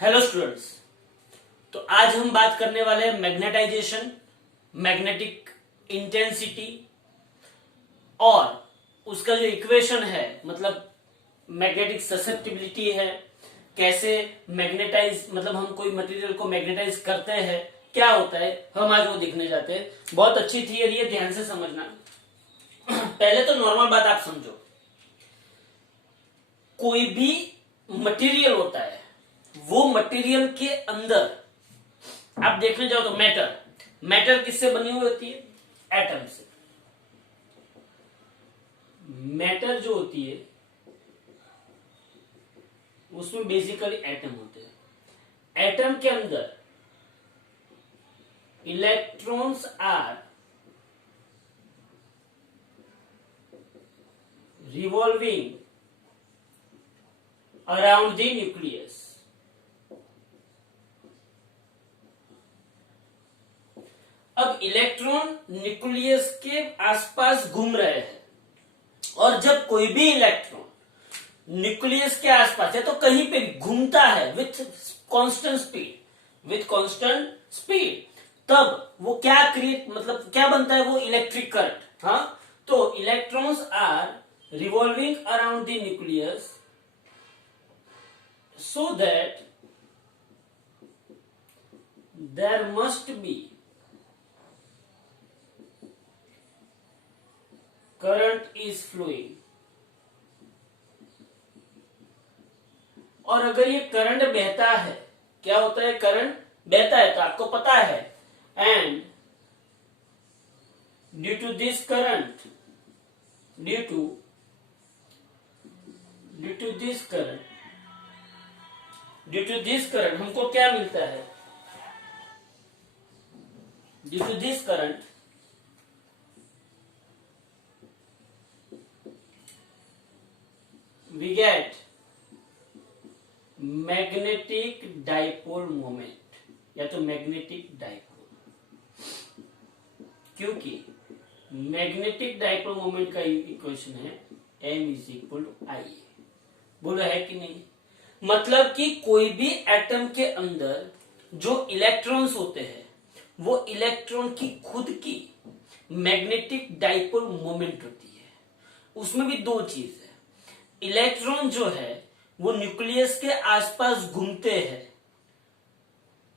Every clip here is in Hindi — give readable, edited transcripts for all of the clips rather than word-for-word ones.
Hello students. तो आज हम बात करने वाले हैं मैग्नेटाइजेशन, मैग्नेटिक इंटेंसिटी और उसका जो इक्वेशन है, मतलब मैग्नेटिक ससेप्टिबिलिटी है, कैसे मैग्नेटाइज मतलब हम कोई मटेरियल को मैग्नेटाइज करते हैं, क्या होता है, हम आज वो देखने जाते हैं। बहुत अच्छी थियरी है, ध्यान से समझना। पहले तो नॉर्मल बात आप समझो, कोई भी मटेरियल होता है, वो मटेरियल के अंदर आप देखने जाओ तो मैटर किससे बनी हुई होती है? एटम से। मैटर जो होती है उसमें बेसिकली एटम होते हैं। एटम के अंदर electrons are revolving around the nucleus. अब इलेक्ट्रॉन न्यूक्लियस के आसपास घूम रहे हैं, और जब कोई भी इलेक्ट्रॉन न्यूक्लियस के आसपास है तो कहीं पे घूमता है विथ कांस्टेंट स्पीड, तब वो क्या क्रिएट मतलब क्या बनता है? वो इलेक्ट्रिक करंट। हाँ, तो electrons are revolving around the nucleus so that there must be current is flowing. और अगर ये करंट बहता है, क्या होता है? करंट बहता है तो आपको पता है, and due to this current हमको क्या मिलता है? Due to this current we get magnetic dipole moment, या तो मैग्नेटिक डाइपोल, क्योंकि मैग्नेटिक डाइपोल मोमेंट का इक्वेशन है m is equal to I. बोलो है कि नहीं? मतलब कि कोई भी एटम के अंदर जो इलेक्ट्रॉन्स होते हैं, वो इलेक्ट्रॉन की खुद की मैग्नेटिक डाइपोल मोमेंट होती है। उसमें भी दो चीज है, इलेक्ट्रॉन जो है वो न्यूक्लियस के आसपास घूमते हैं।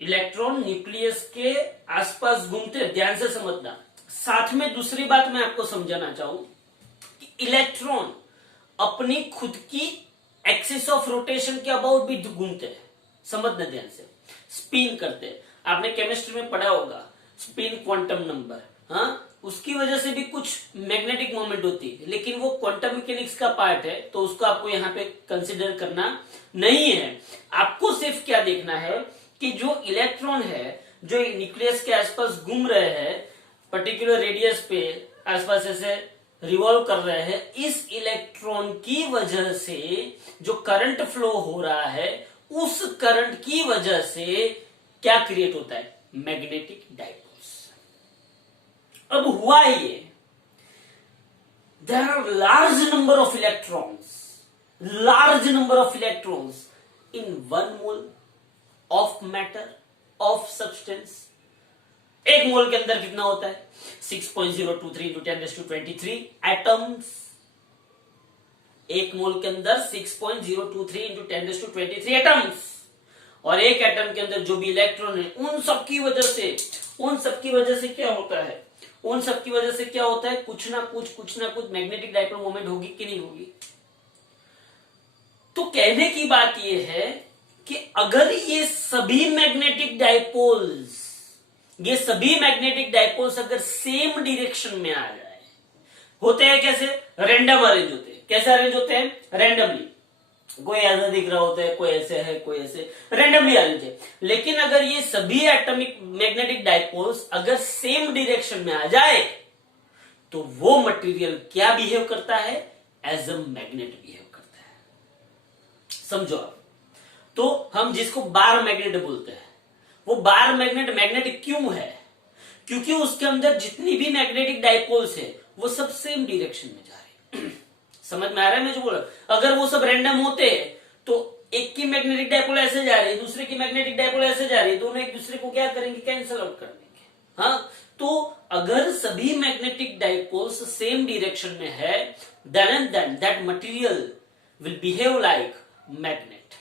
इलेक्ट्रॉन न्यूक्लियस के आसपास घूमते हैं, ध्यान से समझना। साथ में दूसरी बात मैं आपको समझाना चाहूं कि इलेक्ट्रॉन अपनी खुद की एक्सिस ऑफ रोटेशन के अबाउट भी घूमते हैं। समझना ध्यान से, स्पिन करते हैं। आपने केमिस्ट्री में पढ़ा होगा स्पिन क्वांटम नंबर। हाँ, उसकी वजह से भी कुछ मैग्नेटिक मोमेंट होती है, लेकिन वो क्वांटम मैकेनिक्स का पार्ट है, तो उसको आपको यहाँ पे कंसिडर करना नहीं है। आपको सिर्फ क्या देखना है कि जो इलेक्ट्रॉन है जो न्यूक्लियस के आसपास घूम रहे हैं, पर्टिकुलर रेडियस पे आसपास ऐसे रिवॉल्व कर रहे हैं, इस इलेक्ट्रॉन की वजह से जो करंट फ्लो हो रहा है, उस करंट की वजह से क्या क्रिएट होता है? Magnetic dipoles. अब हुआ ये, there are large number of electrons in 1 mole of matter of substance. एक मोल के अंदर कितना होता है? 6.023 into 10⁻23 एटम्स। एक मोल के अंदर 6.023 into 10⁻23 एटम्स। और एक एटम के अंदर जो भी इलेक्ट्रॉन है, उन सब की वजह से क्या होता है? कुछ ना कुछ मैग्नेटिक डाइपोल मोमेंट होगी कि नहीं होगी? तो कहने की बात यह है कि अगर ये सभी मैग्नेटिक डाइपोल्स अगर सेम डायरेक्शन में आ जाए, होते हैं कैसे? रैंडम अरेंज होते हैं। कैसे अरेंज होते हैं? रैंडमली। कोई ऐसा दिख रहा होता है, कोई ऐसे है, कोई ऐसे, रैंडमली अरेंज है। लेकिन अगर ये सभी एटॉमिक मैग्नेटिक डाइपोल्स अगर सेम डायरेक्शन में आ जाए, तो वो मटेरियल क्या बिहेव करता है? एज अ मैग्नेट बिहेव करता है। समझो आप। तो हम जिसको बार मैग्नेट बोलते हैं, वो बार मैग्नेट क्यों है? क्योंकि उसके अंदर जितनी भी मैग्नेटिक डाइपोल्स है, वो सब सेम डायरेक्शन में जा रहे हैं। समझ में आ रहा है मैं जो बोल रहा हूं? अगर वो सब रैंडम होते तो एक की मैग्नेटिक डायपोल ऐसे जा रही है, दूसरे की मैग्नेटिक डायपोल ऐसे जा रही है, दोनों एक दूसरे को क्या करेंगे, कैंसिल आउट कर देंगे। हाँ, तो अगर सभी मैग्नेटिक डायपोल्स सेम डायरेक्शन में है, then and then that material will behave like magnet.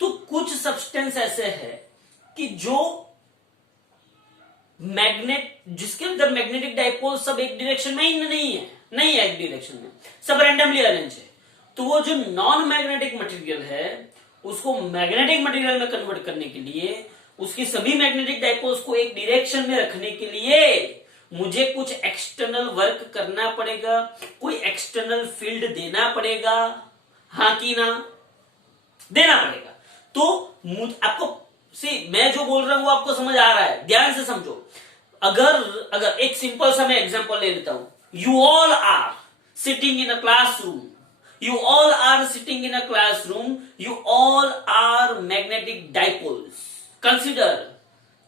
तो कुछ सब्सटेंस ऐसे है कि जो मैग्नेट, जिसके अंदर मैग्नेटिक डायपोल सब एक डायरेक्शन में ही नहीं है एक डायरेक्शन में, सब रैंडमली अरेंज है। तो वो जो नॉन मैग्नेटिक मटेरियल है उसको मैग्नेटिक मटेरियल में कन्वर्ट करने के लिए, उसकी सभी मैग्नेटिक डायपोल्स को एक डायरेक्शन में रखने के लिए मुझे कुछ एक्सटर्नल वर्क करना पड़ेगा, कोई एक्सटर्नल फील्ड देना पड़ेगा, हाँ कि ना, देना पड़ेगा। तो आपको मैं जो बोल रहा हूं वो आपको समझ आ रहा है, ध्यान से समझो। अगर एक सिंपल सा मैं एग्जांपल ले लेता हूं, you all are sitting in a classroom, you all are sitting in a classroom, you all are magnetic dipoles.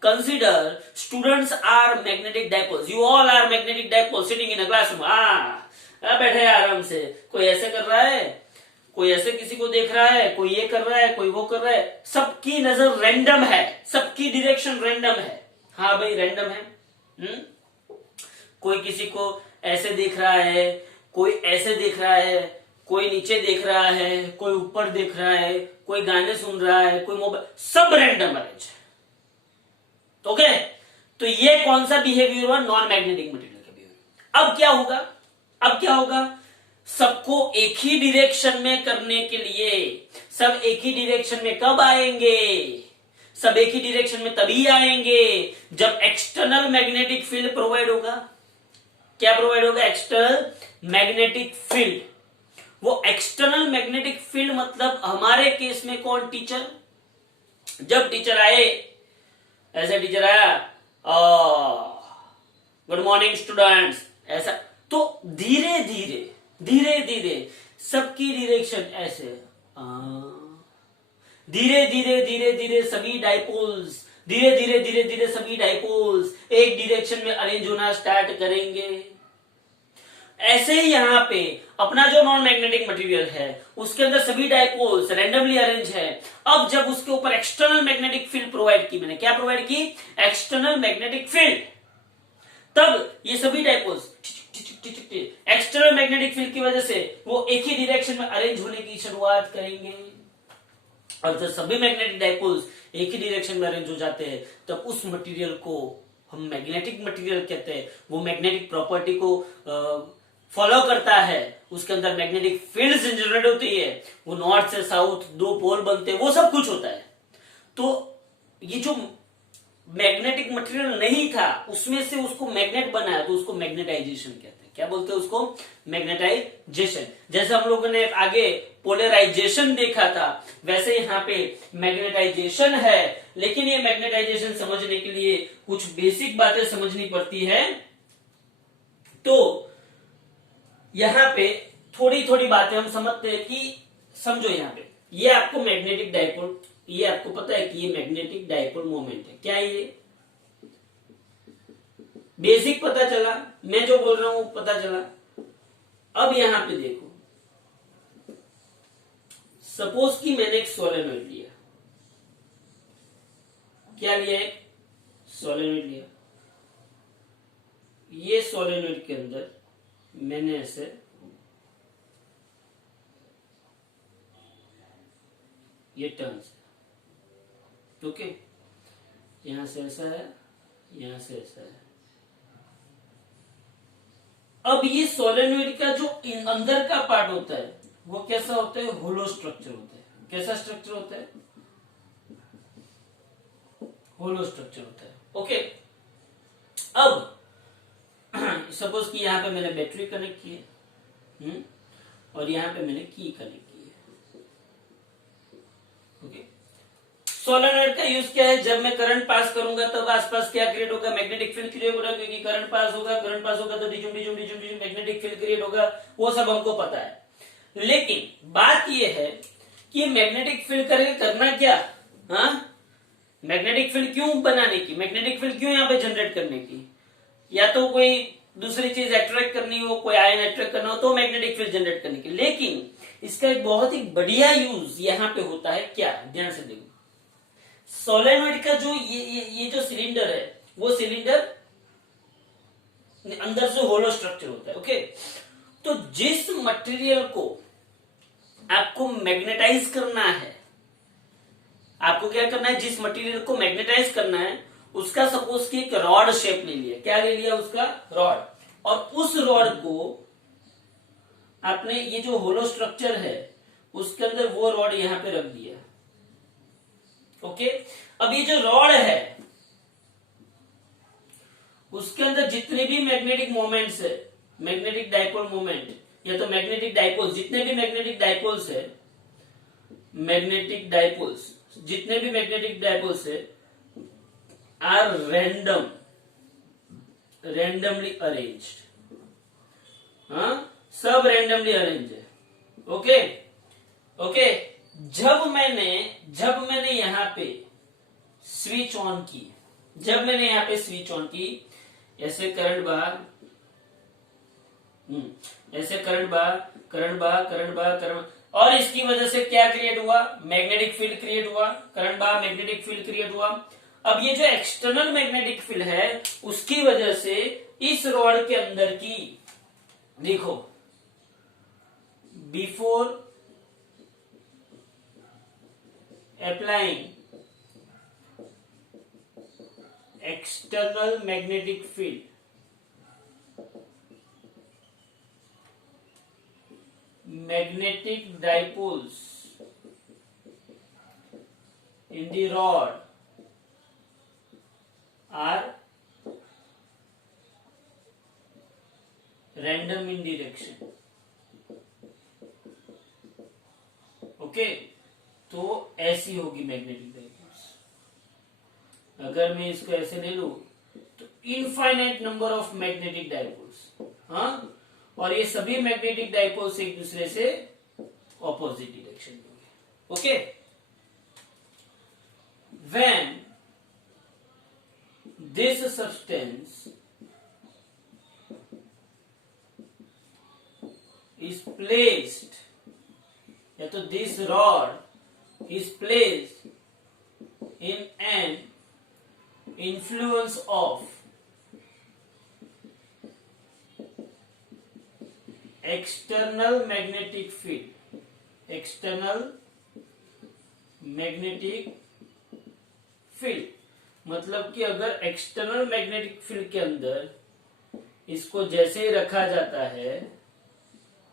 Consider students are magnetic dipoles, you all are magnetic dipoles sitting in a classroom. बैठे आराम से, कोई ऐसे कर रहा है, कोई ऐसे किसी को देख रहा है, कोई ये कर रहा है, कोई वो कर रहा है, सबकी नजर रैंडम है, सबकी डायरेक्शन रैंडम है। हाँ भाई रैंडम है। कोई किसी को ऐसे देख रहा है, कोई ऐसे देख रहा है, कोई नीचे देख रहा है, कोई ऊपर देख रहा है, कोई गाने सुन रहा है, कोई मोबाइल, सब रैंडम अरेंज है। ओके, तो ये कौन सा बिहेवियर हुआ, नॉन मैग्नेटिक मटेरियल का बिहेवियर। अब क्या होगा, सबको एक ही डायरेक्शन में करने के लिए, सब एक ही डायरेक्शन में कब आएंगे, सब एक ही डायरेक्शन में तभी आएंगे जब एक्सटर्नल मैग्नेटिक फील्ड प्रोवाइड होगा। क्या प्रोवाइड होगा, एक्सटर्नल मैग्नेटिक फील्ड। वो एक्सटर्नल मैग्नेटिक फील्ड मतलब हमारे केस में कौन, टीचर। जब टीचर आए, ऐसे टीचर आया, गुड मॉर्निंग स्टूडेंट्स, ऐसा, तो धीरे धीरे सबकी डायरेक्शन ऐसे, धीरे धीरे सभी डायपोल्स, धीरे सभी डायपोल्स एक डायरेक्शन में अरेंज होना स्टार्ट करेंगे। ऐसे ही यहां पे अपना जो नॉन मैग्नेटिक मटेरियल है उसके अंदर सभी डायपोल्स रैंडमली अरेंज है। अब जब उसके ऊपर एक्सटर्नल मैग्नेटिक फील्ड प्रोवाइड की, मैंने क्या प्रोवाइड की, एक्सटर्नल मैग्नेटिक फील्ड, तब ये सभी डायपोल्स एक्सटर्नल मैग्नेटिक फील्ड की वजह से वो एक ही डायरेक्शन में अरेंज होने की शुरुआत करेंगे। और जब सभी मैग्नेटिक डायपोल्स एक ही डायरेक्शन में अरेंज हो जाते हैं तब उस मटेरियल को हम मैग्नेटिक मटेरियल कहते हैं। वो मैग्नेटिक प्रॉपर्टी को फॉलो करता है, उसके अंदर मैग्नेटिक फील्ड जनरेट होती है, वो नॉर्थ से साउथ दो पोल बनते हैं, वो सब कुछ होता है। तो ये जो मैग्नेटिक मटेरियल नहीं था उसमें से उसको मैग्नेट बनाया तो उसको मैग्नेटाइजेशन कहते हैं। क्या बोलते हैं उसको, मैग्नेटाइजेशन। जैसे हम लोगों ने आगे पोलराइजेशन देखा था वैसे यहां पे मैग्नेटाइजेशन है। लेकिन ये मैग्नेटाइजेशन समझने के लिए कुछ बेसिक बातें समझनी पड़ती है। तो यहां पे थोड़ी बातें हम समझते हैं कि समझो, यहां पे ये आपको मैग्नेटिक डायपोल, ये आपको पता है कि ये मैग्नेटिक डायपोल मोमेंट है। क्या ये बेसिक पता चला, मैं जो बोल रहा हूं पता चला। अब यहां पे देखो, सपोज कि मैंने एक सोलेनोइड लिया, क्या लिया, एक सोलेनोइड लिया। ये सोलेनोइड के अंदर मैंने ऐसे ये टर्न्स है, ओके, यहां से ऐसा है, यहां से ऐसा है। अब ये सोलेनोइड का जो अंदर का पार्ट होता है वो कैसा होता है, होलो स्ट्रक्चर होता है। कैसा स्ट्रक्चर होता है, होलो स्ट्रक्चर होता है, ओके। अब सपोज कि यहां पे मैंने बैटरी कनेक्ट की है, और यहां पे मैंने की कनेक्ट की है, ओके। सोलेनोइड का यूज क्या है, जब मैं करंट पास करूंगा तब आसपास क्या क्रिएट होगा, मैग्नेटिक फील्ड क्रिएट होगा, क्योंकि करंट पास होगा तो डिजुम मैग्नेटिक फील्ड क्रिएट होगा, वो सब हमको पता है। लेकिन बात यह है कि मैग्नेटिक फील्ड करना क्या, हाँ, मैग्नेटिक फील्ड क्यों बनाने की, मैग्नेटिक फील्ड क्यों यहां पे जनरेट करने की, या तो कोई दूसरी चीज अट्रैक्ट करनी हो, कोई आयन अट्रैक्ट करना हो तो मैग्नेटिक फील्ड जनरेट करने की। लेकिन इसका एक बहुत ही बढ़िया यूज यहां पे होता है। क्या, ध्यान से देखो, सोलेनोइड का जो ये जो सिलेंडर है, वो सिलेंडर अंदर से होलो स्ट्रक्चर होता है। ओके, तो जिस मटेरियल को आपको मैग्नेटाइज करना है, आपको क्या करना है, जिस मटेरियल को मैग्नेटाइज करना है उसका सपोज की एक रॉड शेप ले लिया। क्या ले लिया, उसका रॉड, और उस रॉड को आपने ये जो होलो स्ट्रक्चर है उसके अंदर वो रॉड यहां पे रख दिया। ओके, अब ये जो रॉड है उसके अंदर जितने भी मैग्नेटिक मोमेंट्स है, मैग्नेटिक डाइपोल मोमेंट या तो मैग्नेटिक डाइपोल, जितने भी मैग्नेटिक डाइपोल्स है, मैग्नेटिक डाइपोल्स, जितने भी मैग्नेटिक डाइपोल्स है आर रैंडमली अरेंज्ड। हाँ, सब रैंडमली अरेंज है। ओके ओके, जब मैंने यहां पे स्विच ऑन की, जब मैंने यहां पे स्विच ऑन की, ऐसे करंट बाहर, ऐसे करंट बाहर, करंट बाहर, करंट बाहर, करंट, और इसकी वजह से क्या क्रिएट हुआ, मैग्नेटिक फील्ड क्रिएट हुआ, करंट बाहर, मैग्नेटिक फील्ड क्रिएट हुआ। अब ये जो एक्सटर्नल मैग्नेटिक फील्ड है उसकी वजह से इस रॉड के अंदर की, देखो, before applying external magnetic field, magnetic dipoles in the rod are random in direction. Okay, तो ऐसी होगी मैग्नेटिक डाइपोल्स। अगर मैं इसको ऐसे ले लूं तो infinite number of magnetic dipoles, हाँ, और ये सभी मैग्नेटिक डाइपोल्स एक दूसरे से ऑपोजिट डायरेक्शन में होंगे। Okay, when this substance is placed, या तो this rod is placed in an influence of external magnetic field, external magnetic field मतलब कि अगर एक्सटर्नल मैग्नेटिक फील्ड के अंदर इसको जैसे ही रखा जाता है,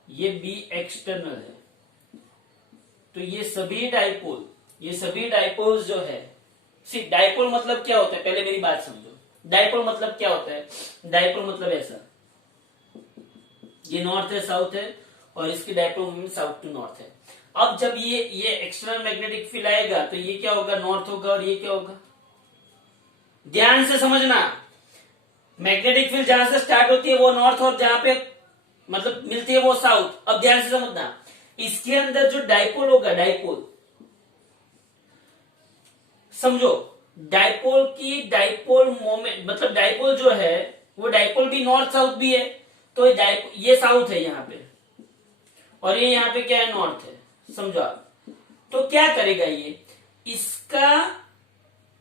ये बी एक्सटर्नल है, तो ये सभी डाइपोल्स जो है, सी डाइपोल मतलब क्या होता है, पहले मेरी बात समझो। डाइपोल मतलब क्या होता है, डाइपोल मतलब ऐसा, ये नॉर्थ है, साउथ है, और इसकी dipole moment south to north है। अब जब ये एक्सटर्नल मैग्नेटिक फील्ड आएगा तो ये क्या होगा, नॉर्थ होगा, और ये क्या होगा, ध्यान से समझना, मैग्नेटिक फील्ड जहां से स्टार्ट होती है वो नॉर्थ, और जहां पे मतलब मिलती है वो साउथ। अब ध्यान से समझना, इसके अंदर जो डाइपोल होगा, डाइपोल समझो, डाइपोल की डाइपोल मोमेंट मतलब डाइपोल जो है वो डाइपोल भी नॉर्थ साउथ भी है, तो ये साउथ है यहां पे, और ये यहां पे क्या है, नॉर्थ है, समझो आप। तो क्या करेगा ये, इसका,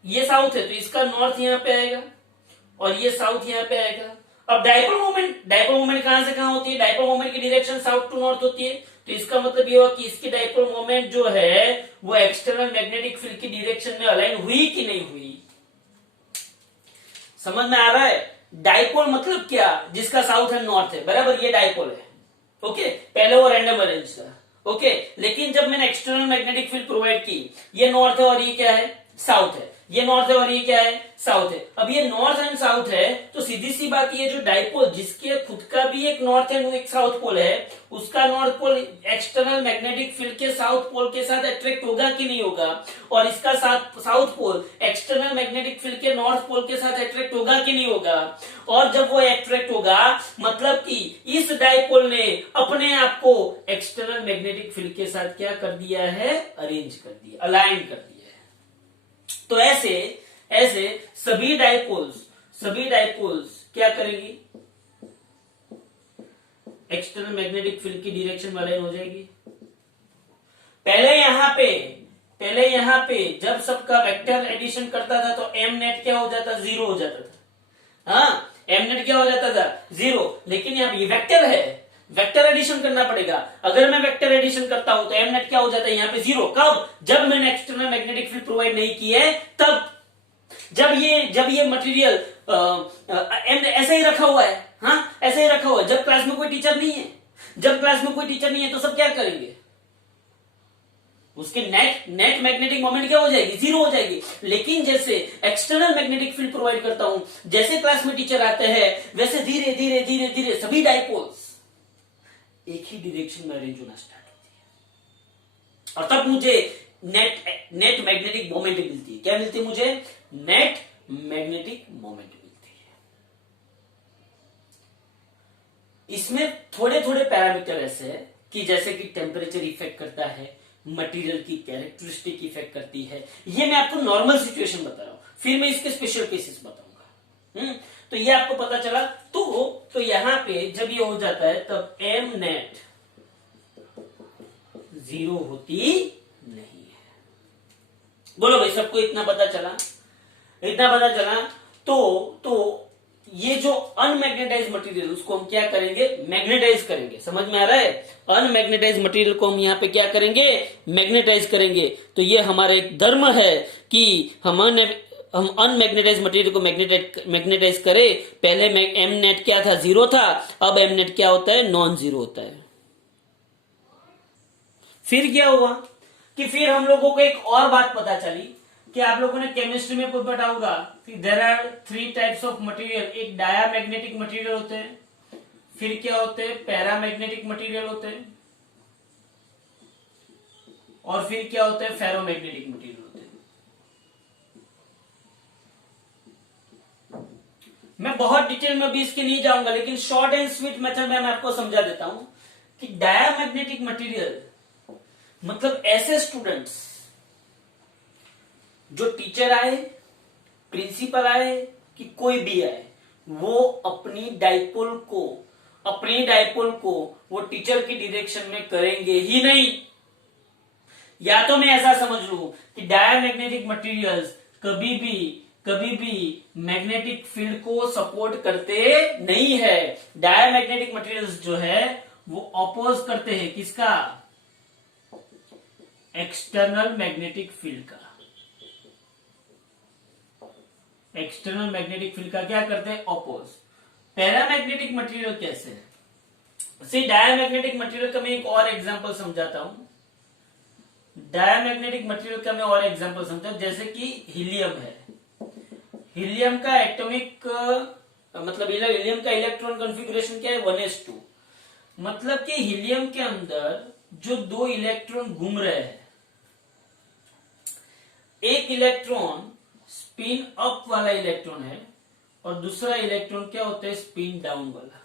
ये साउथ है तो इसका नॉर्थ यहां पे आएगा और ये साउथ यहां पे आएगा। अब डाइपोल मोमेंट कहां से कहां होती है, डाइपोल मोमेंट की डायरेक्शन साउथ टू नॉर्थ होती है, तो इसका मतलब ये हुआ कि इसकी डाइपोल मोमेंट जो है वो एक्सटर्नल मैग्नेटिक फील्ड की डायरेक्शन में अलाइन हुई कि नहीं हुई, समझ में आ रहा है। डाइपोल मतलब क्या, जिसका साउथ एंड नॉर्थ है, बराबर, ये डाइपोल है। ओके, पहले वो रैंडम अरेंज था। ओके, लेकिन जब मैंने एक्सटर्नल मैग्नेटिक फील्ड प्रोवाइड की, ये नॉर्थ है और ये क्या है, साउथ है, ये नॉर्थ है और ये क्या है, साउथ है। अब ये नॉर्थ एंड साउथ है तो सीधी सी बात, ये जो डाइपोल जिसके खुद का भी एक नॉर्थ एंड एक साउथ पोल है, उसका north pole external magnetic field के साउथ पोल के साथ अट्रैक्ट होगा कि नहीं होगा, और इसका south pole external magnetic field के नॉर्थ पोल के साथ अट्रैक्ट होगा कि नहीं होगा। और जब वो अट्रैक्ट होगा मतलब कि इस डाइपोल ने अपने आप को एक्सटर्नल मैग्नेटिक फील्ड के साथ क्या कर दिया है, अरेंज कर दिया, अलाइन कर दिया है। तो ऐसे सभी डाइपोल्स क्या करेगी, एक्सटर्नल मैग्नेटिक फील्ड की डायरेक्शन में अलाइन हो जाएगी। पहले यहाँ पे जब सबका वेक्टर एडिशन करता था तो एम नेट क्या हो जाता, जीरो हो जाता था। हाँ, एम नेट क्या हो जाता था, जीरो। लेकिन यहाँ ये वेक्टर है, वेक्टर एडिशन करना पड़ेगा। अगर मैं वेक्टर एडिशन करता हूं तो एम नेट क्या हो जाता है यहाँ पे जीरो। कब? जब मैंने एक्सटर्नल मैग्नेटिक फील्ड प्रोवाइड नहीं की है तब। जब ये मटेरियल ऐसा ही रखा हुआ है, हाँ ऐसा ही रखा हुआ है, जब क्लास में कोई टीचर नहीं है, जब क्लास में कोई टीचर नहीं है तो सब क्या करेंगे, उसके नेट मैग्नेटिक मोमेंट क्या हो जाएगी, जीरो हो जाएगी। लेकिन जैसे एक्सटर्नल मैग्नेटिक फील्ड प्रोवाइड करता हूं, जैसे क्लास में टीचर आते हैं वैसे धीरे धीरे धीरे धीरे सभी डाइपोल्स एक ही डायरेक्शन में अरेंज होना स्टार्ट होती है और तब मुझे नेट मैग्नेटिक मोमेंट मिलती है। क्या मिलती है मुझे? नेट मैग्नेटिक मोमेंट मिलती है। इसमें थोड़े थोड़े पैरामीटर ऐसे है कि जैसे कि टेम्परेचर इफेक्ट करता है, मटेरियल की कैरेक्टरिस्टिक इफेक्ट करती है। ये मैं आपको नॉर्मल सिचुएशन बता रहा हूं, फिर मैं इसके स्पेशल केसेस बताऊंगा। तो ये आपको पता चला। तो यहां पे जब ये हो जाता है तब एम नेट जीरो होती नहीं है। बोलो भाई, सबको इतना पता चला? इतना पता चला। तो ये जो अनमैग्नेटाइज मटेरियल उसको हम क्या करेंगे, मैग्नेटाइज करेंगे। समझ में आ रहा है? अनमैग्नेटाइज मटेरियल को हम यहाँ पे क्या करेंगे, मैग्नेटाइज करेंगे। तो ये हमारा एक धर्म है कि हम अनमैग्नेटाइज मटेरियल को मैग्नेटाइज करें। पहले एम नेट क्या था, जीरो था, अब एम नेट क्या होता है, नॉन जीरो होता है। फिर क्या हुआ कि फिर हम लोगों को एक और बात पता चली कि आप लोगों ने केमिस्ट्री में कुछ पढ़ा होगा कि there are 3 types of material. एक डायामैग्नेटिक मटेरियल होते हैं, फिर क्या होते हैं, पैरामैग्नेटिक मटेरियल होते हैं, और फिर क्या होते हैं, फेरोमैग्नेटिक मटेरियल होते हैं। मैं बहुत डिटेल में भी इसके नहीं जाऊंगा, लेकिन शॉर्ट एंड स्वीट मेथड में मैं आपको समझा देता हूं कि डायामैग्नेटिक मटेरियल मतलब ऐसे स्टूडेंट्स जो टीचर आए, प्रिंसिपल आए कि कोई भी आए, वो अपनी डाइपोल को वो टीचर की डायरेक्शन में करेंगे ही नहीं। या तो मैं ऐसा समझ लूं कि डायामैग्नेटिक मटेरियल्स कभी भी मैग्नेटिक फील्ड को सपोर्ट करते नहीं है। डायामैग्नेटिक मटेरियल्स जो है वो अपोज करते हैं किसका, एक्सटर्नल मैग्नेटिक फील्ड का। एक्सटर्नल मैग्नेटिक फील्ड का क्या करते हैं, अपोज। पैरामैग्नेटिक मटेरियल कैसे है, सी डायामैग्नेटिक मटेरियल का मैं एक और एग्जांपल समझाता हूं। डायामैग्नेटिक मटेरियल का मैं और एग्जांपल समझाता हूं, जैसे कि हीलियम है। हीलियम का एटॉमिक मतलब हीलियम का इलेक्ट्रॉन कॉन्फ़िगरेशन क्या है, 1s2। मतलब कि हीलियम के अंदर जो 2 इलेक्ट्रॉन घूम रहे हैं, एक इलेक्ट्रॉन स्पिन अप वाला इलेक्ट्रॉन है और दूसरा इलेक्ट्रॉन क्या होता है, स्पिन डाउन वाला।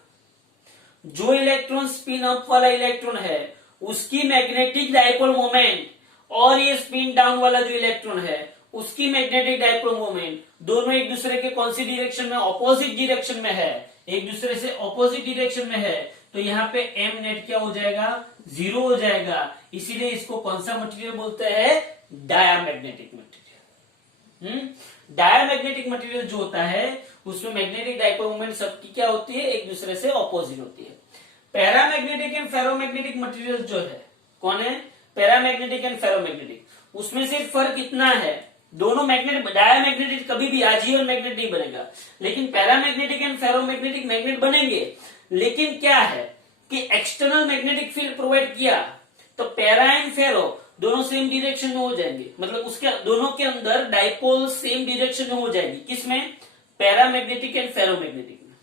जो इलेक्ट्रॉन स्पिन अप वाला इलेक्ट्रॉन है उसकी मैग्नेटिक डाइपोल मोमेंट और ये स्पिन डाउन वाला जो इलेक्ट्रॉन है उसकी मैग्नेटिक डाइपोल मोमेंट दोनों एक दूसरे के कौन सी डायरेक्शन में, ऑपोजिट डायरेक्शन में है, एक दूसरे से ऑपोजिट डायरेक्शन में है। तो यहाँ पे एम नेट क्या हो जाएगा, जीरो हो जाएगा। इसीलिए इसको कौन सा मटेरियल बोलते हैं, डायामैग्नेटिक मटेरियल। डायामैग्नेटिक मटेरियल जो होता है उसमें मैग्नेटिक डाइपोल मोमेंट सबकी क्या होती है, एक दूसरे से ऑपोजिट होती है। पैरामैग्नेटिक एंड फेरोमैग्नेटिक मटेरियल जो है कौन है, पैरामैग्नेटिक एंड फेरोमैग्नेटिक, उसमें सिर्फ फर्क इतना है, दोनों मैग्नेट, डायामैग्नेटिक कभी भी आजीवन मैग्नेट नहीं बनेगा, लेकिन पैरामैग्नेटिक एंड फेरोमैग्नेटिक मैग्नेट बनेंगे। लेकिन क्या है कि एक्सटर्नल मैग्नेटिक फील्ड प्रोवाइड किया तो पैरा एंड फेरो दोनों सेम डायरेक्शन में हो जाएंगे, मतलब उसके दोनों के अंदर डाइपोल सेम डायरेक्शन में हो जाएगी। किसमें, पैरामैग्नेटिक एंड फेरोमैग्नेटिक में।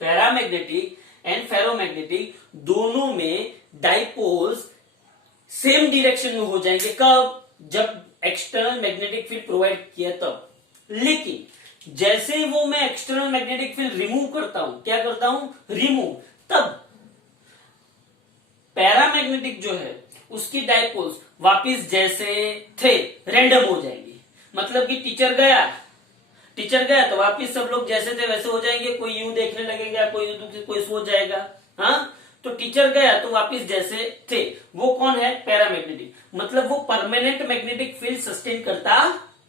पैरामैग्नेटिक एंड फेरोमैग्नेटिक दोनों में डाइपोल्स सेम डायरेक्शन में हो जाएंगे। कब, जब एक्सटर्नल मैग्नेटिक फील्ड प्रोवाइड किया तब। लेकिन जैसे ही वो मैं एक्सटर्नल मैग्नेटिक फील्ड रिमूव करता हूं, क्या करता हूं, रिमूव, तब पैरामैग्नेटिक जो है उसकी डाइपोल्स वापिस जैसे थे रैंडम हो जाएंगी। मतलब कि टीचर गया तो वापिस सब लोग जैसे थे वैसे हो जाएंगे, कोई यूं देखने लगेगा, कोई सो जाएगा। हाँ, तो टीचर गया तो वापिस जैसे थे। वो कौन है? पैरामैग्नेटिक, मतलब वो परमानेंट मैग्नेटिक फील्ड सस्टेन करता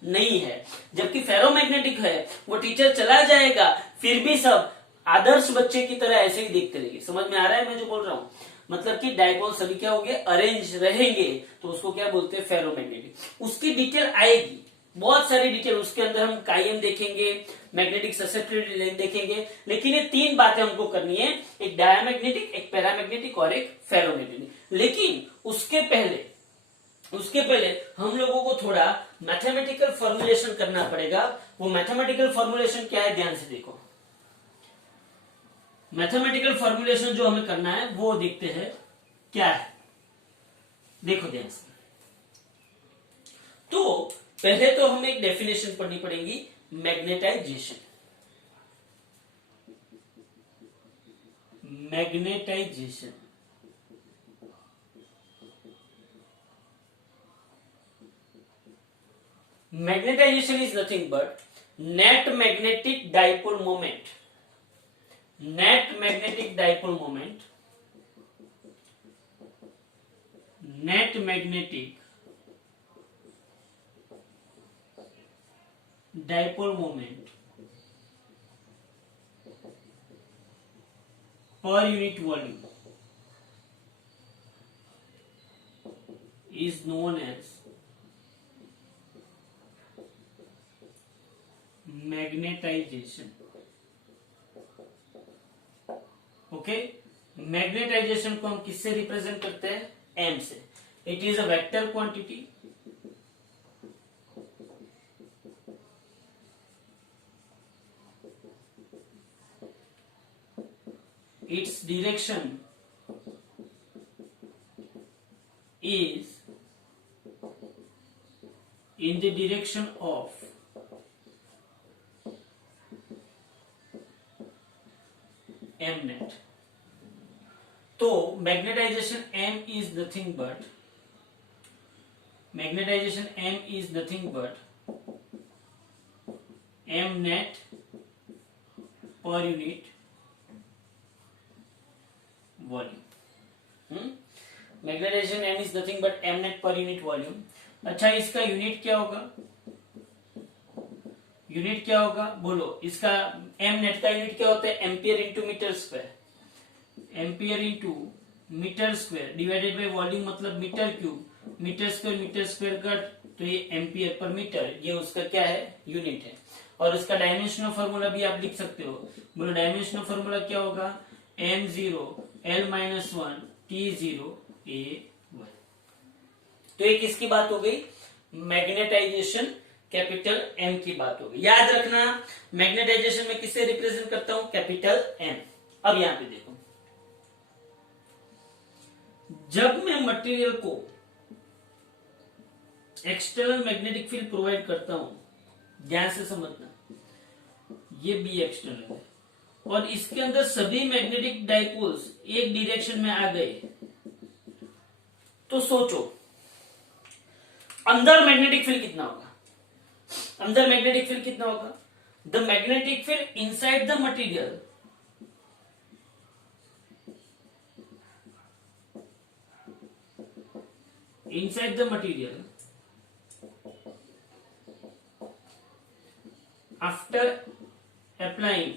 नहीं है। जबकि फेरोमैग्नेटिक है, वो टीचर चला जाएगा फिर भी सब आदर्श बच्चे की तरह ऐसे ही देखते रहेंगे। समझ में आ रहा है मैं जो बोल रहा हूं? मतलब कि डायपोल सभी क्या होंगे? अरेंज रहेंगे, तो उसको क्या बोलते हैं? फेरोमैग्नेटिक। उसकी डिटेल आएगी, बहुत सारी डिटेल उसके अंदर, हम कायम देखेंगे, मैग्नेटिक ससेप्टिबिलिटी देखेंगे, लेकिन ये तीन बातें हमको करनी है, एक डायमैग्नेटिक, एक पैरामैग्नेटिक और एक फेरोमैग्नेटिक। लेकिन उसके पहले हम लोगों को थोड़ा मैथमेटिकल फॉर्मुलेशन करना पड़ेगा। वो मैथमेटिकल फॉर्मुलेशन क्या है? ध्यान से देखो। मैथमेटिकल फॉर्मुलेशन जो हमें करना है वो देखते हैं क्या है। देखो ध्यान से। तो पहले तो हमें एक डेफिनेशन पढ़नी पड़ेगी, magnetisation. Magnetisation magnetisation is nothing but net magnetic dipole moment. Net magnetic dipole moment, net magnetic dipole moment per unit volume is known as magnetisation. Okay, magnetisation को हम किससे रिप्रेजेंट करते हैं? एम से। It is a vector quantity its direction is in the direction of m net। तो मैग्नेटाइजेशन m is nothing but m net per unit volume. Magnetisation m is nothing but m net per unit volume. अच्छा, इसका यूनिट क्या होगा? यूनिट क्या होगा बोलो? इसका m नेट का यूनिट क्या होता है? Ampere into metre square. Ampere into metre square divided by volume, मतलब metre cube. Metre square cut, तो ये एम्पियर पर मीटर, ये उसका क्या है? यूनिट है। और इसका डायमेंशनल फॉर्मूला भी आप लिख सकते हो। बोलो डायमेंशनल फॉर्मूला क्या होगा? m0 L-1 T0 A1। तो एक किसकी बात हो गई? मैग्नेटाइजेशन कैपिटल M की बात हो गई। याद रखना, मैग्नेटाइजेशन में किससे रिप्रेजेंट करता हूं? Capital M। अब यहां पे देखो, जब मैं मटेरियल को एक्सटर्नल मैग्नेटिक फील्ड प्रोवाइड करता हूं, ध्यान से समझना, ये बी एक्सटर्नल है और इसके अंदर सभी मैग्नेटिक डाइपोल्स एक डायरेक्शन में आ गए, तो सोचो अंदर मैग्नेटिक फील्ड कितना होगा? अंदर मैग्नेटिक फील्ड कितना होगा? The magnetic field inside the material after applying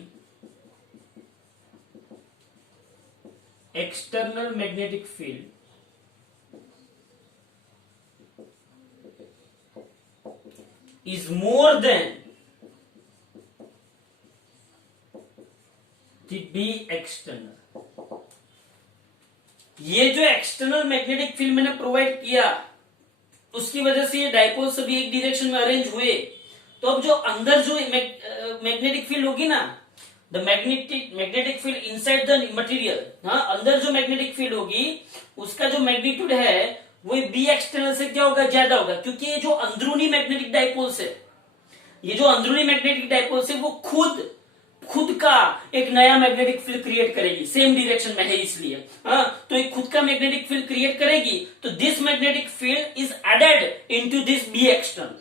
external magnetic field is more than the B external। ये जो एक्सटर्नल मैग्नेटिक फील्ड मैंने प्रोवाइड किया, उसकी वजह से ये डाइपोल सभी एक डायरेक्शन में अरेंज हुए। तो अब जो अंदर जो मैग्नेटिक फील्ड होगी ना, the magnetic field inside the material, हाँ, अंदर जो मैग्नेटिक फील्ड होगी उसका जो मैग्नीट्यूड है वो बी एक्सटर्नल से क्या होगा? ज्यादा होगा, क्योंकि ये जो अंदरूनी मैग्नेटिक डाइपोल्स है, ये जो अंदरूनी मैग्नेटिक डाइपोल्स है, वो खुद का एक नया मैग्नेटिक फील्ड क्रिएट करेगी, सेम डायरेक्शन में है इसलिए। हाँ, तो एक खुद का मैग्नेटिक फील्ड क्रिएट करेगी, तो this magnetic field is added into this B external.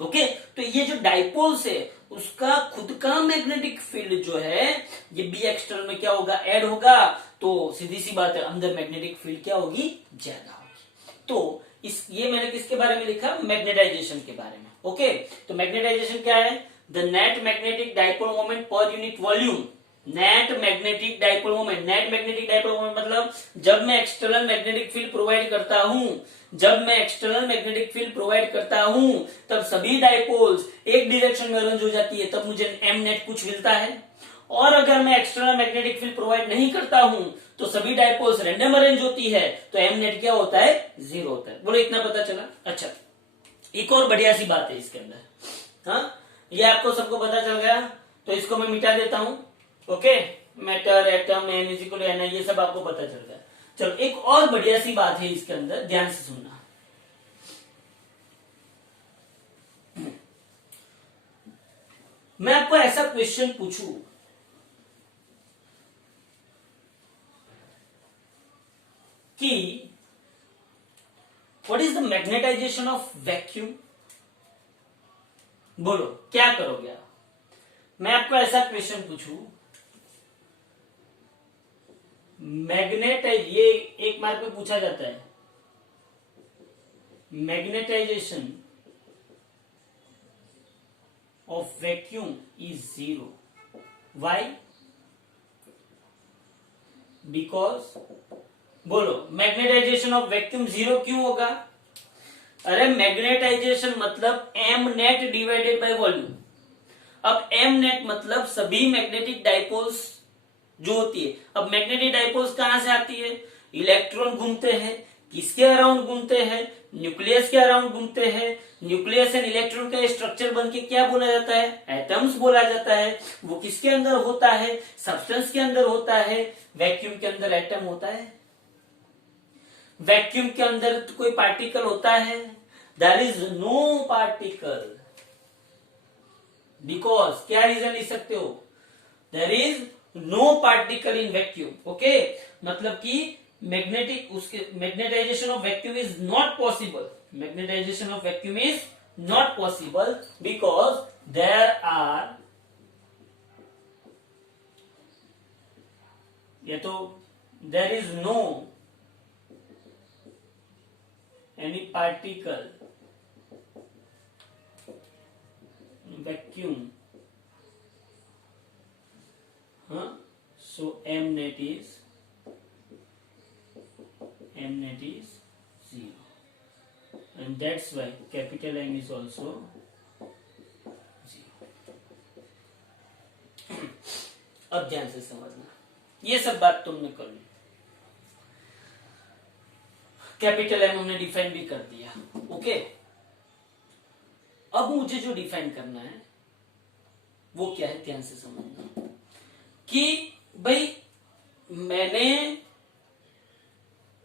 Okay, तो ये जो डाइपोल्स है उसका खुद का मैग्नेटिक फील्ड जो है ये बी एक्सटर्नल में क्या होगा, ऐड होगा, तो सीधी सी बात है अंदर मैग्नेटिक फील्ड क्या होगी, ज्यादा होगी। तो ये मैंने किसके बारे में लिखा, मैग्नेटाइजेशन के बारे में। ओके, तो मैग्नेटाइजेशन क्या है, the net magnetic dipole moment पर unit volume. Net magnetic dipole moment, net magnetic dipole moment मतलब जब मैं एक्सटर्नल मैग्नेटिक फील्ड प्रोवाइड करता हूं, जब मैं एक्सटर्नल मैग्नेटिक फील्ड प्रोवाइड करता हूं तब सभी डाइपोल्स एक डायरेक्शन में अरेंज हो जाती है, तब मुझे एम नेट कुछ मिलता है। और अगर मैं एक्सटर्नल मैग्नेटिक फील्ड प्रोवाइड नहीं करता हूं तो सभी डाइपोल्स रैंडम अरेंज होती है, तो एम नेट क्या होता है, 0 होता है। बोलो इतना पता चला। अच्छा, एक और बढ़िया सी बात है इसके अंदर, हाँ ये आपको सबको पता चल गया, तो इसको मैं मिटा देता हूं। Okay, matter, atom, n is equal to n, ये सब आपको पता चल गया। चलो एक और बढ़िया सी बात है इसके अंदर, ध्यान से सुनना। मैं आपको ऐसा क्वेश्चन पूछूं कि what is the magnetization of vacuum, बोलो क्या करोगे आप? मैं आपको ऐसा क्वेश्चन पूछूं, मैग्नेटाइज, ये एक मार्क पे पूछा जाता है, magnetisation of vacuum is 0, why? Because, बोलो मैग्नेटाइजेशन ऑफ वैक्यूम 0 क्यों होगा? अरे मैग्नेटाइजेशन मतलब M net divided by volume. अब एम नेट मतलब सभी मैग्नेटिक डाइपोल्स जो होती है। अब मैग्नेटिक डाइपोल्स कहां से आती है, इलेक्ट्रॉन घूमते हैं, किसके अराउंड घूमते हैं, न्यूक्लियस के अराउंड घूमते हैं। न्यूक्लियस एंड इलेक्ट्रॉन का स्ट्रक्चर बनके क्या बोला जाता है, एटम्स बोला जाता है। वो किसके अंदर होता है, सब्सटेंस के अंदर होता है। वैक्यूम के अंदर एटम होता है, वैक्यूम के अंदर तो कोई पार्टिकल होता है, there is no particle. Because क्या रीजन लिख सकते हो, there is no particle in vacuum. Okay, मतलब कि मैग्नेटिक, उसके magnetisation of vacuum is not possible, magnetisation of vacuum is not possible because there are, या तो there is no any particle vacuum, so m net is 0, and that's why capital M is also 0। अब ध्यान से समझना, ये सब बात तुमने कर ली, कैपिटल एम हमने डिफाइन भी कर दिया। ओके, अब मुझे जो डिफाइन करना है वो क्या है, ध्यान से समझना कि भाई मैंने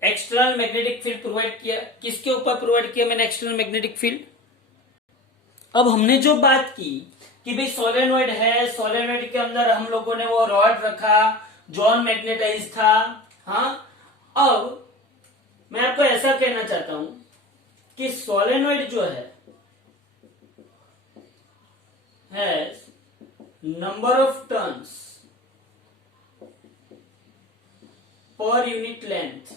एक्सटर्नल मैग्नेटिक फील्ड प्रोवाइड किया, किसके ऊपर प्रोवाइड किया मैंने एक्सटर्नल मैग्नेटिक फील्ड। अब हमने जो बात की कि भाई सोलेनोइड है, सोलेनोइड के अंदर हम लोगों ने वो रॉड रखा, जॉन मैग्नेटाइज था। हाँ, अब मैं आपको ऐसा कहना चाहता हूं कि सोलेनोइड जो है has number of turns per unit length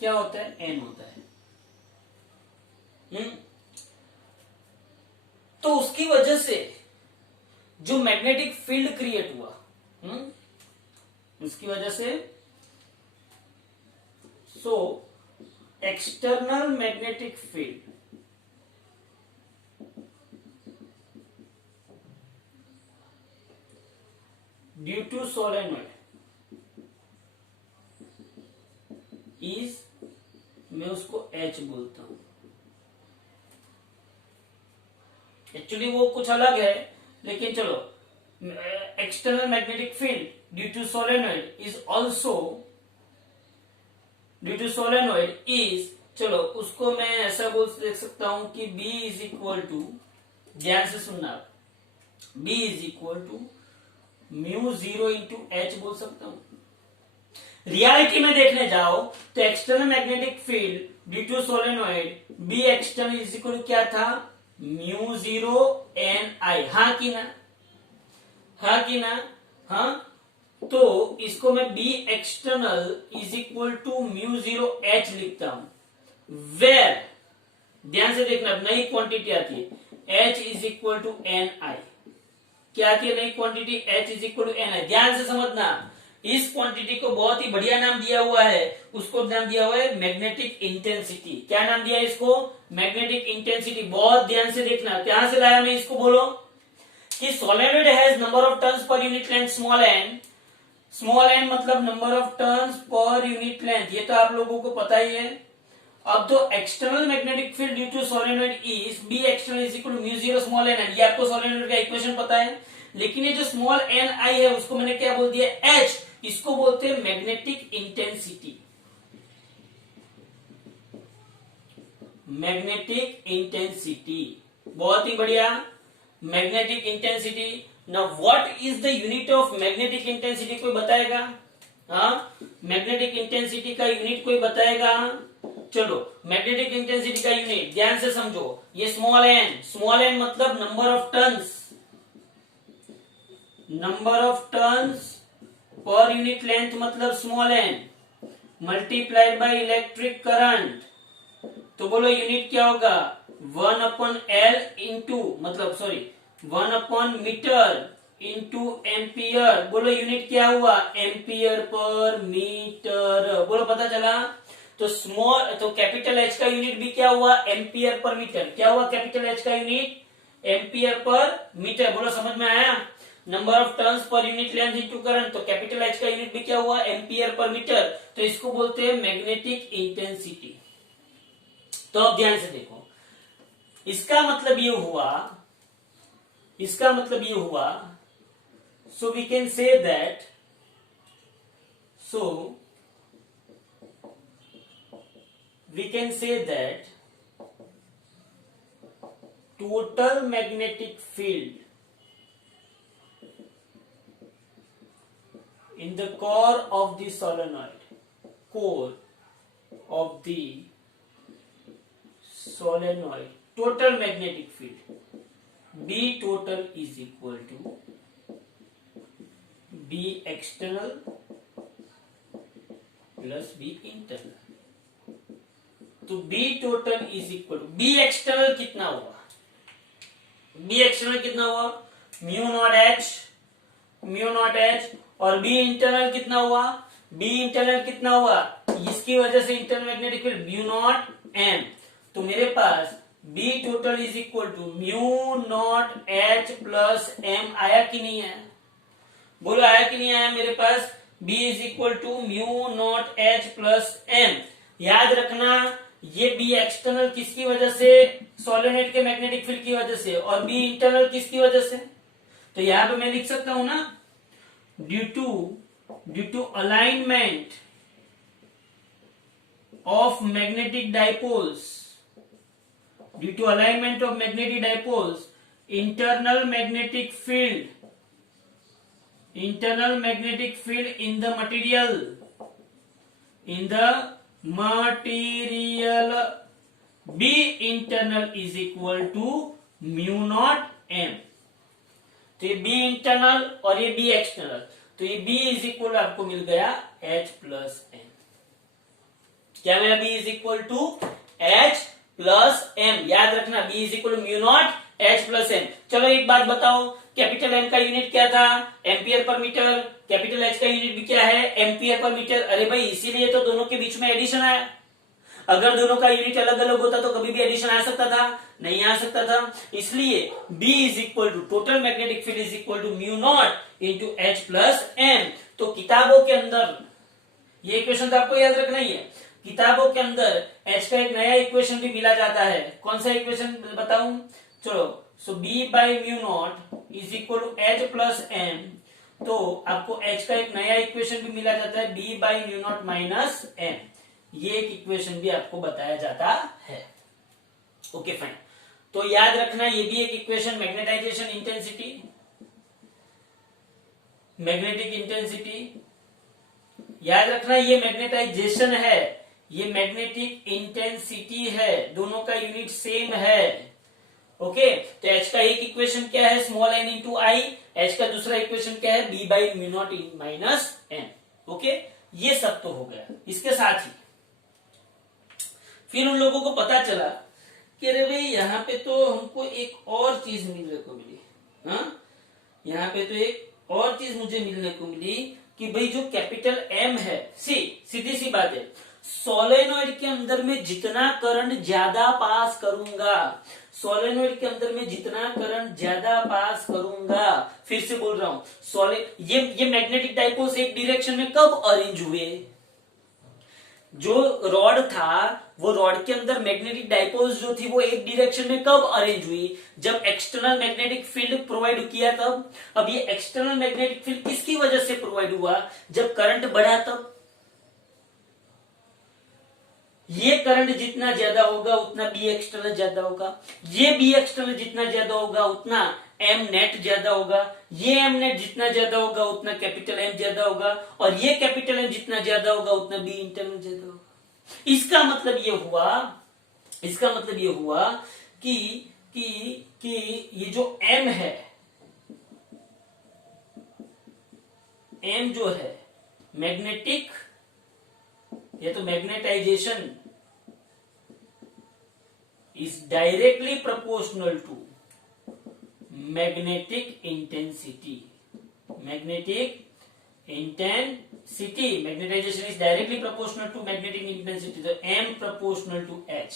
क्या होता है, एन होता है। तो उसकी वजह से जो मैग्नेटिक फील्ड क्रिएट हुआ, उसकी वजह से, so external magnetic field due to solenoid is, मैं उसको H बोलता हूं, एक्चुअली वो कुछ अलग है लेकिन चलो, external magnetic field due to solenoid is also, due to solenoid is, चलो उसको मैं ऐसा बोल देख सकता हूं कि B इज इक्वल टू, ध्यान से सुनना, B is equal to mu 0 into H बोल सकता हूं। रियलिटी में देखने जाओ तो external magnetic field due to solenoid B external is equal क्या था, म्यू जीरो एन आई, हाँ कि ना, हाँ कि ना, हाँ। तो इसको मैं B external is equal to mu zero H लिखता हूं, वेर, ध्यान से देखना, नई क्वांटिटी आती है H is equal to N I. क्या आती है नई quantity? H is equal to N I. ध्यान से समझना, इस क्वांटिटी को बहुत ही बढ़िया नाम दिया हुआ है, उसको नाम दिया हुआ है मैग्नेटिक इंटेंसिटी। क्या नाम दिया है इसको? Magnetic intensity. बहुत ध्यान से देखना, कहां से लाया मैं इसको, बोलो कि solenoid has number of turns per unit length small N, small N मतलब number of turns per unit length, ये तो आप लोगों को पता ही है। अब तो external magnetic field due to solenoid is B external is equal to mu zero small n, ये आपको सोलेनोइड का इक्वेशन पता है। लेकिन ये जो स्मॉल एन आई है उसको मैंने क्या बोल दिया? एच। इसको बोलते हैं मैग्नेटिक इंटेंसिटी, मैग्नेटिक इंटेंसिटी। बहुत ही बढ़िया, magnetic intensity. Now what is the unit of magnetic intensity, कोई बताएगा? हाँ, मैग्नेटिक इंटेंसिटी का यूनिट कोई बताएगा? चलो, मैग्नेटिक इंटेंसिटी का यूनिट ध्यान से समझो, ये स्मॉल एन, स्मॉल एन मतलब number of turns, number of turns per unit length मतलब small N, multiplied by electric current. तो बोलो यूनिट क्या होगा? 1/L इंटू, मतलब सॉरी 1/मीटर इंटू एम्पियर। बोलो यूनिट क्या हुआ? Ampere per metre. बोलो पता चला? तो स्मॉल, तो कैपिटल एच का यूनिट भी क्या हुआ? Ampere per metre. क्या हुआ कैपिटल एच का यूनिट? Ampere per metre. बोलो समझ में आया? Number of turns per unit length into current, तो कैपिटल एच का यूनिट भी क्या हुआ? Ampere per metre. तो इसको बोलते हैं मैग्नेटिक इंटेंसिटी। तो अब ध्यान से देखो, इसका मतलब ये हुआ, इसका मतलब ये हुआ, so we can say that, so we can say that total magnetic field in the core of the solenoid, core of the solenoid, total magnetic field B total is equal to B external plus B internal। तो B total is equal to B external कितना हुआ? B एक्सटर्नल कितना हुआ? Mu naught H, mu naught H. और B इंटरनल कितना हुआ? B इंटरनल कितना हुआ? इसकी वजह से internal magnetic field mu naught M। तो मेरे पास B total is equal to mu naught H plus M। आया कि नहीं आया? बोलो आया कि नहीं आया? मेरे पास B is equal to mu naught H plus M। याद रखना, ये बी एक्सटर्नल किसकी वजह से? सोलेनोइड के मैग्नेटिक फील्ड की वजह से। और बी इंटरनल किसकी वजह से? तो यहां पे मैं लिख सकता हूं ना, due to alignment of magnetic dipoles, due to alignment of magnetic dipoles, internal magnetic field, internal magnetic field in the material, in the material B internal is equal to mu naught M। तो ये B इंटरनल और ये B एक्सटर्नल, तो ये B इज इक्वल आपको मिल गया H प्लस M। क्या मिला? B is equal to H plus M। याद रखना, B is equal to mu naught H plus M। चलो एक बात बताओ, कैपिटल M का यूनिट क्या था? Ampere per metre. Capital H का यूनिट भी क्या है? Ampere per metre. अरे भाई, इसीलिए तो दोनों के बीच में एडिशन आया। अगर दोनों का यूनिट अलग अलग होता तो कभी भी एडिशन आ सकता था? नहीं आ सकता था। इसलिए B is equal to total magnetic field is equal to mu naught into H plus M। तो किताबों के अंदर ये इक्वेशन तो आपको याद रखना ही है। किताबों के अंदर H का एक नया इक्वेशन भी मिला जाता है। कौन सा इक्वेशन बताऊं? चलो, so B by mu naught is equal to H plus M। तो आपको H का एक नया इक्वेशन भी मिला जाता है, B by mu naught minus M। ये एक इक्वेशन भी आपको बताया जाता है। Okay fine. तो याद रखना, ये भी एक equation, magnetisation intensity, magnetic intensity. याद रखना, ये मैग्नेटाइजेशन है, ये मैग्नेटिक इंटेंसिटी है, दोनों का यूनिट सेम है। ओके, तो एच का एक इक्वेशन क्या है, small n into I. H का दूसरा इक्वेशन क्या है, B by mu naught minus n. Okay, ये सब तो हो गया। इसके साथ ही फिर उन लोगों को पता चला कि अरे भाई यहाँ पे तो हमको एक और चीज मिलने को मिली। हाँ, यहाँ पे तो एक और चीज मुझे मिलने को मिली कि भाई जो कैपिटल एम है, सीधी सी बात है, सोलेनोइड के अंदर में जितना करंट ज्यादा पास करूंगा, सोलेनोइड के अंदर में जितना करंट ज्यादा पास करूंगा, फिर से बोल रहा हूं, ये मैग्नेटिक डाइपोल्स एक डायरेक्शन में कब अरेंज हुए, जो रॉड था वो रॉड के अंदर मैग्नेटिक डाइपोल्स जो थी वो एक डायरेक्शन में कब अरेंज हुई, जब एक्सटर्नल मैग्नेटिक फील्ड प्रोवाइड किया तब। अब ये एक्सटर्नल मैग्नेटिक फील्ड किसकी वजह से प्रोवाइड हुआ, जब करंट बढ़ा तब। ये करंट जितना ज्यादा होगा उतना बी एक्सटर्नल ज्यादा होगा, ये बी एक्सटर्नल जितना ज्यादा होगा उतना एम नेट ज्यादा होगा, ये एम नेट जितना ज्यादा होगा उतना कैपिटल एम ज्यादा होगा, और ये कैपिटल एम जितना ज्यादा होगा उतना बी इंटरनल ज्यादा होगा। इसका मतलब ये हुआ कि ये जो एम है, एम जो है मैग्नेटिक, ये तो magnetisation is directly proportional to magnetic intensity. Magnetisation is directly proportional to magnetic intensity, तो एम प्रोपोर्शनल टू एच।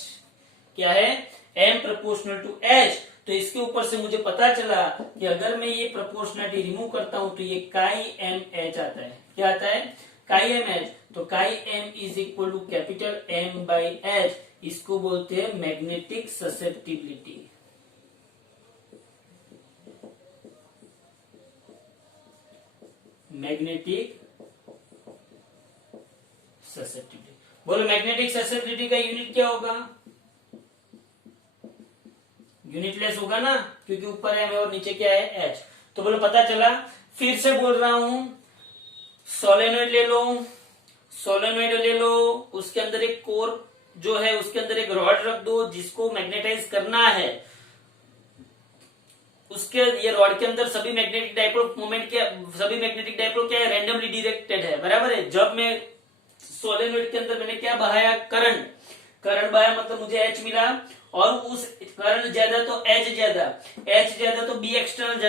क्या है, एम प्रोपोर्शनल टू एच। तो इसके ऊपर से मुझे पता चला कि अगर मैं ये प्रोपोर्शनलिटी रिमूव करता हूं तो ये काई एम एच आता है। क्या आता है, काई एम एच। तो काई M is equal to capital M by H, इसको बोलते हैं मैग्नेटिक ससेप्टिबिलिटी। मैग्नेटिक ससेप्टिबिलिटी, बोलो मैग्नेटिक ससेप्टिबिलिटी का यूनिट क्या होगा, यूनिटलेस होगा ना, क्योंकि ऊपर एम है और नीचे क्या है, एच। तो बोलो पता चला। फिर से बोल रहा हूं, सोलेनोइड ले लो, उसके अंदर एक कोर जो है उसके अंदर एक रॉड रख दो जिसको मैग्नेटाइज करना है। उसके ये रॉड के अंदर सभी मैग्नेटिक डाइपोल मोमेंट क्या, सभी मैग्नेटिक डाइपोल क्या है, रैंडमली डायरेक्टेड है, बराबर है। जब मैं सोलेनोइड के अंदर मैंने क्या बहाया, करंट बहाया, मतलब मुझे एच मिला, और उस करंट ज्यादा तो एच ज्यादा तो बी एक्सटर्नल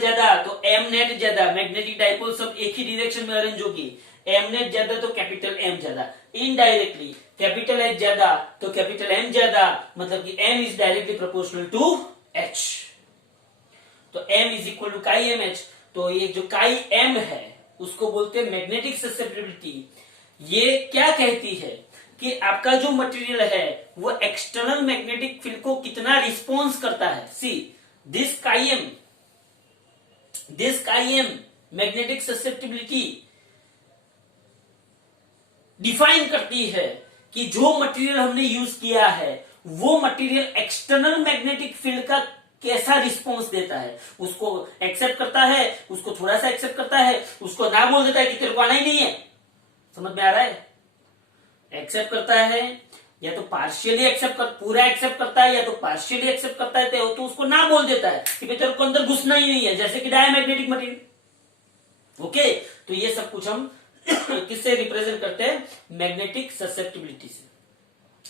ज्यादा तो एम नेट ज्यादा, मैग्नेटिक डाइपोल सब एक ही डायरेक्शन में अरेंज होगी, एम नेट ज्यादा तो कैपिटल एम ज्यादा। इनडायरेक्टली कैपिटल एच ज्यादा तो कैपिटल एम ज्यादा, मतलब कि M is directly proportional to H. तो एम इज इक्वल टू काई एम एच। तो ये जो काई एम है उसको बोलते हैं मैग्नेटिक ससेप्टिबिलिटी। ये क्या कहती है कि आपका जो मटेरियल है वो एक्सटर्नल मैग्नेटिक फील्ड को कितना रिस्पॉन्स करता है। See this chi M magnetic susceptibility define करती है कि जो मटेरियल हमने यूज किया है वो मटेरियल एक्सटर्नल मैग्नेटिक फील्ड का कैसा रिस्पॉन्स देता है। उसको एक्सेप्ट करता है, उसको थोड़ा सा एक्सेप्ट करता है, उसको ना बोल देता है कि तेरे को आना ही नहीं है। समझ में आ रहा है, एक्सेप्ट करता है या तो पार्शियली पूरा एक्सेप्ट करता है या तो पार्शियली एक्सेप्ट करता है, तो उसको ना बोल देता है कि तेरे को अंदर घुसना ही नहीं है, जैसे कि डायमैग्नेटिक मटेरियल। ओके, तो ये सब कुछ हम किससे रिप्रेजेंट करते हैं, मैग्नेटिक ससेप्टिबिलिटी से।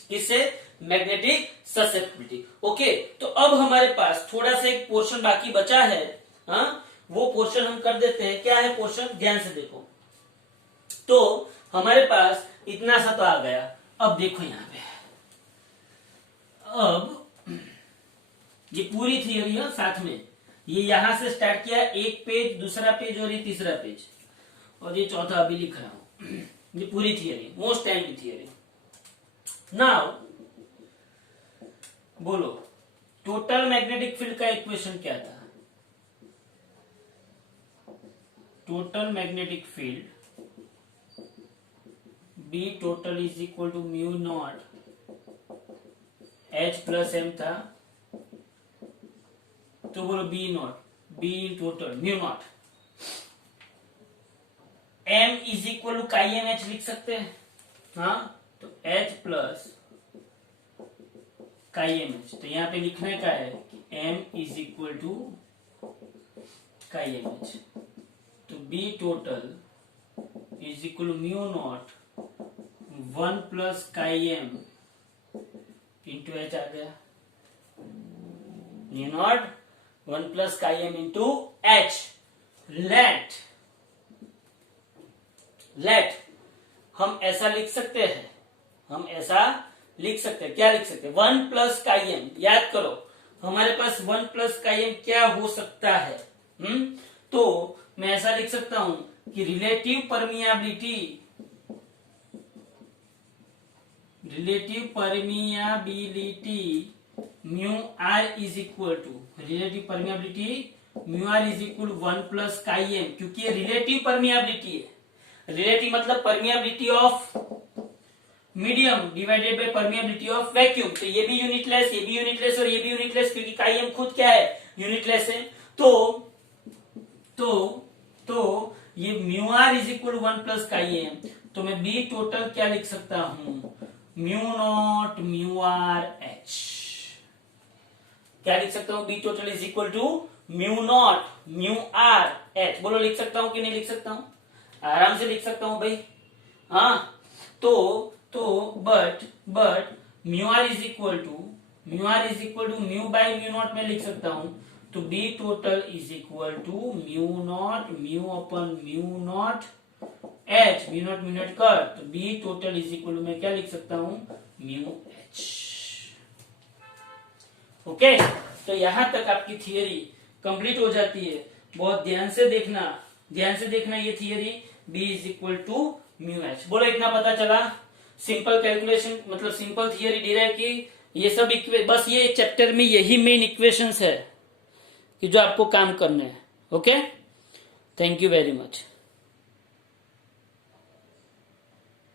किससे, मैग्नेटिक ससेप्टिबिलिटी। ओके, तो अब हमारे पास थोड़ा सा एक पोर्शन बाकी बचा है। हाँ, वो पोर्शन हम कर देते हैं। क्या है पोर्शन, ध्यान से देखो। तो हमारे पास इतना सा तो आ गया। अब देखो यहां पे, अब ये पूरी थियरी है साथ में, ये यहां से स्टार्ट किया, एक पेज, दूसरा पेज और ये तीसरा पेज, और ये चौथा अभी लिख रहा हूं। ये पूरी थियरी, मोस्ट टाइम की थियरी। नाउ बोलो, टोटल मैग्नेटिक फील्ड का इक्वेशन क्या था, total magnetic field B total is equal to mu naught H plus M था। तो बोलो B naught, B total mu naught, M is equal to काई एम एच लिख सकते हैं। हाँ, तो एच प्लस काई एम एच। तो यहाँ पे लिखने का है कि m इज इक्वल टू काई एम एच। तो B total is equal mu naught 1 plus काई एम इंटू एच आ गया। म्यू नॉट 1 प्लस काई एम इंटू एच। लेट हम ऐसा लिख सकते हैं, क्या लिख सकते हैं? 1 प्लस काई एम। याद करो हमारे पास 1 प्लस काई एम क्या हो सकता है? तो मैं ऐसा लिख सकता हूं कि relative permeability mu R is equal to 1 plus काई एम, क्योंकि ये रिलेटिव परमियाबिलिटी है। रिलेटिव मतलब permeability of medium divided by permeability of vacuum. तो ये भी यूनिटलेस, ये भी यूनिटलेस और ये भी यूनिटलेस, क्योंकि काई एम खुद क्या है? यूनिटलेस है। तो ये mu R is equal 1 plus काई एम। तो मैं बी टोटल क्या लिख सकता हूं? Mu naught mu R H. क्या लिख सकता हूं? B total is equal to mu naught mu R H. बोलो लिख सकता हूं कि नहीं लिख सकता हूं? आराम से लिख सकता हूं भाई। हाँ, तो but mu R is equal to mu by mu naught में लिख सकता हूं। तो B total is equal to mu naught mu अपन mu naught H. Mu naught कर, तो B total is equal to मैं क्या लिख सकता हूं? Mu H. ओके, तो यहां तक आपकी थियरी कंप्लीट हो जाती है। बहुत ध्यान से देखना ये theory. B is equal to mu H. बोलो इतना पता चला? सिंपल कैलकुलेशन मतलब सिंपल थियरी डिराइव की। ये सब बस ये चैप्टर में यही मेन इक्वेशंस है कि जो आपको काम करने हैं। Okay, thank you very much.